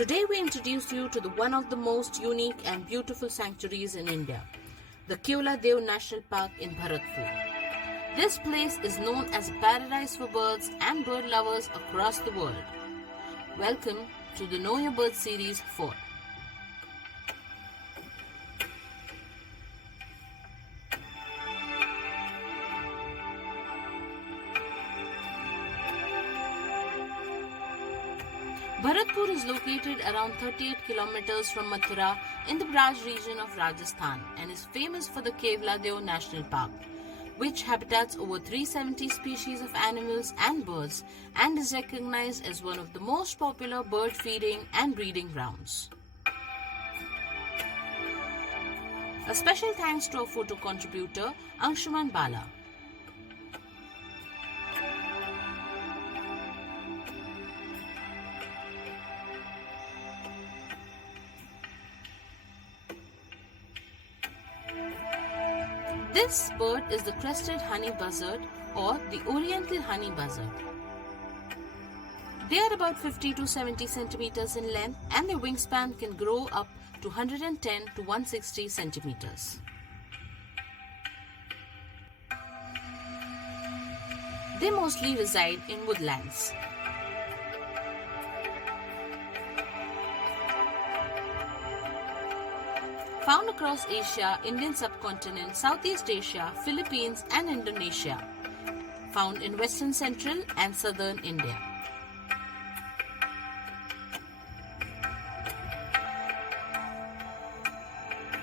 Today we introduce you to one of the most unique and beautiful sanctuaries in India, the Keoladev National Park in Bharatpur. This place is known as a paradise for birds and bird lovers across the world. Welcome to the Know Your Bird series 4. Bharatpur is located around 38 kilometers from Mathura in the Braj region of Rajasthan and is famous for the Keoladev National Park, which habitats over 370 species of animals and birds and is recognized as one of the most popular bird feeding and breeding grounds. A special thanks to our photo contributor, Angshuman Bala. This bird is the crested honey buzzard or the Oriental honey buzzard. They are about 50 to 70 centimeters in length and their wingspan can grow up to 110 to 160 centimeters. They mostly reside in woodlands. Found across Asia, Indian subcontinent, Southeast Asia, Philippines and Indonesia. Found in western, central and southern India.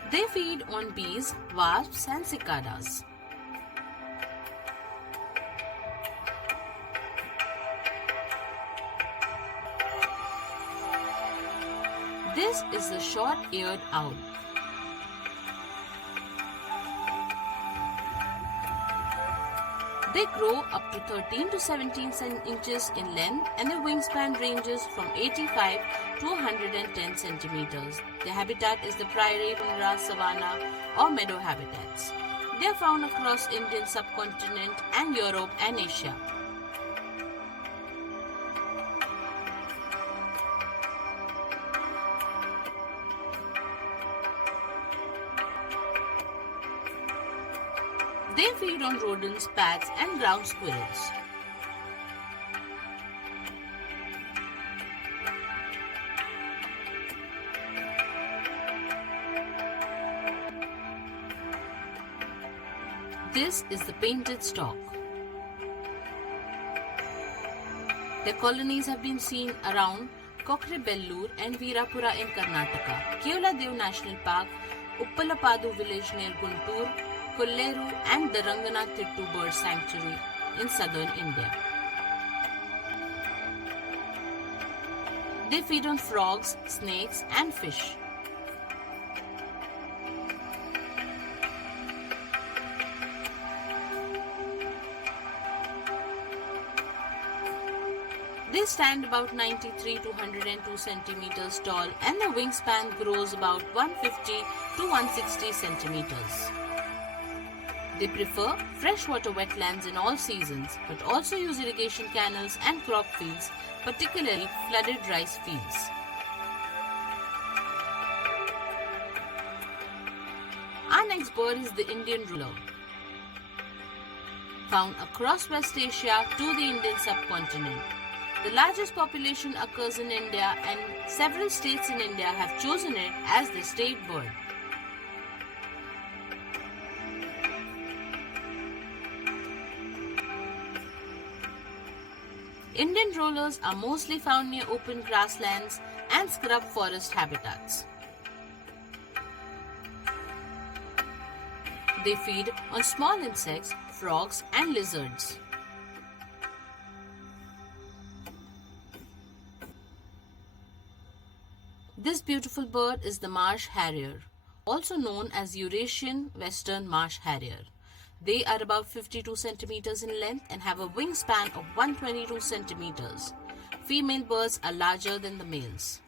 They feed on bees, wasps and cicadas. This is the short-eared owl. They grow up to 13 to 17 inches in length and their wingspan ranges from 85 to 110 centimeters. Their habitat is the prairie, tundra, savanna or meadow habitats. They are found across Indian subcontinent and Europe and Asia. They feed on rodents, bats and ground squirrels. This is the painted stork. Their colonies have been seen around Kokribellur and Veerapura in Karnataka, Keoladev National Park, Uppalapadu village near Guntur, Kolleru and the Ranganatthittu Bird Sanctuary in southern India. They feed on frogs, snakes and fish. They stand about 93 to 102 centimeters tall and their wingspan grows about 150 to 160 centimeters. They prefer freshwater wetlands in all seasons, but also use irrigation canals and crop fields, particularly flooded rice fields. Our next bird is the Indian roller, found across West Asia to the Indian subcontinent. The largest population occurs in India and several states in India have chosen it as their state bird. Indian rollers are mostly found near open grasslands and scrub forest habitats. They feed on small insects, frogs and lizards. This beautiful bird is the Marsh Harrier, also known as Eurasian Western Marsh Harrier. They are about 52 centimeters in length and have a wingspan of 122 centimeters. Female birds are larger than the males.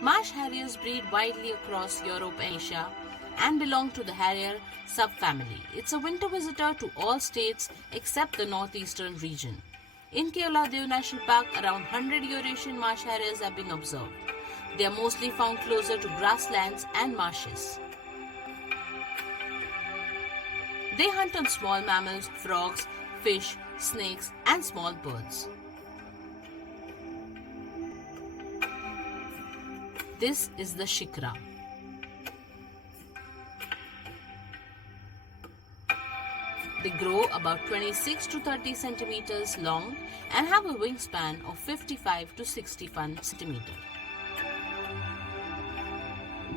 Marsh Harriers breed widely across Europe and Asia and belong to the Harrier subfamily. It's a winter visitor to all states except the northeastern region. In Kestrel National Park, around 100 Eurasian Marsh Harriers have been observed. They are mostly found closer to grasslands and marshes. They hunt on small mammals, frogs, fish, snakes, and small birds. This is the shikra. They grow about 26 to 30 centimeters long and have a wingspan of 55 to 61 centimeters.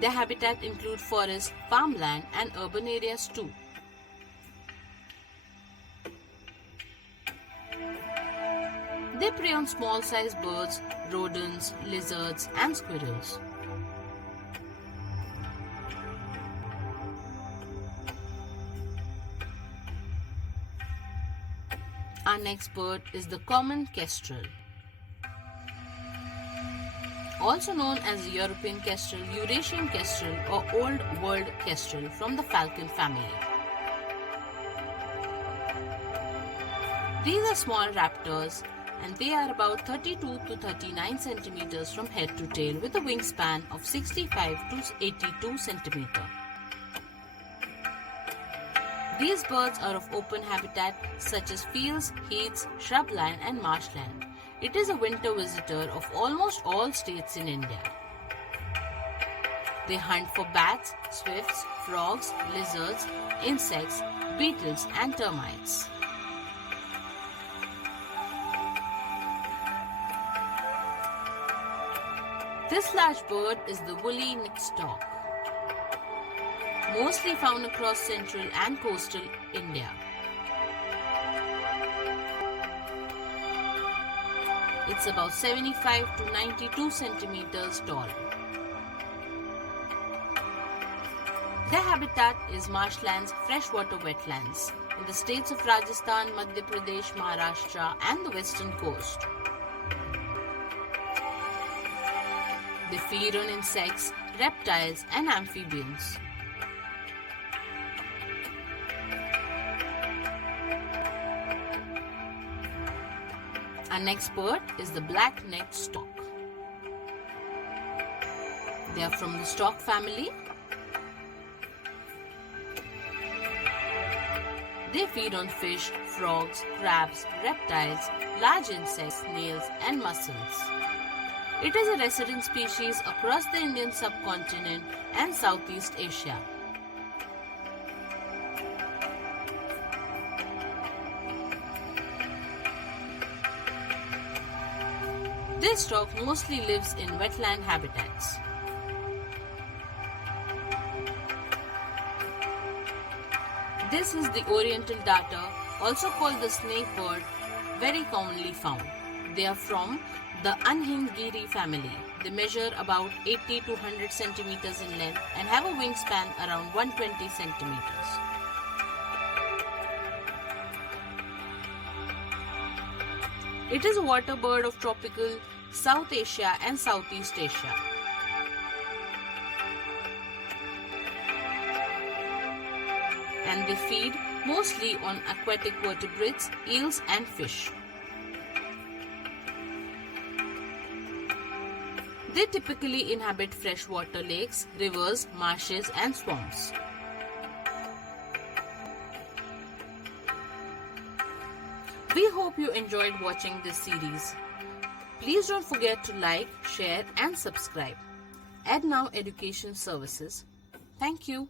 Their habitat include forest, farmland, and urban areas too. They prey on small-sized birds, rodents, lizards, and squirrels. Our next bird is the common kestrel. Also known as the European kestrel, Eurasian kestrel, or Old World kestrel from the falcon family. These are small raptors and they are about 32 to 39 centimeters from head to tail with a wingspan of 65 to 82 centimeters. These birds are of open habitat such as fields, heaths, shrubland and marshland. It is a winter visitor of almost all states in India. They hunt for bats, swifts, frogs, lizards, insects, beetles and termites. This large bird is the woolly Mixtalk, mostly found across central and coastal India. It's about 75 to 92 centimeters tall. Their habitat is marshlands, freshwater wetlands in the states of Rajasthan, Madhya Pradesh, Maharashtra and the western coast. They feed on insects, reptiles and amphibians. Our next bird is the Blacknet Stock. They are from the Stalk family. They feed on fish, frogs, crabs, reptiles, large insects, snails and mussels. It is a resident species across the Indian subcontinent and Southeast Asia. This stock mostly lives in wetland habitats. This is the Oriental Data, also called the snake bird, very commonly found. They are from the Unhingiri family. They measure about 80 to 100 centimeters in length and have a wingspan around 120 centimeters. It is a water bird of tropical South Asia and Southeast Asia. And they feed mostly on aquatic vertebrates, eels and fish. They typically inhabit freshwater lakes, rivers, marshes and swamps. We hope you enjoyed watching this series. Please don't forget to like, share and subscribe. Ednow Education Services. Thank you.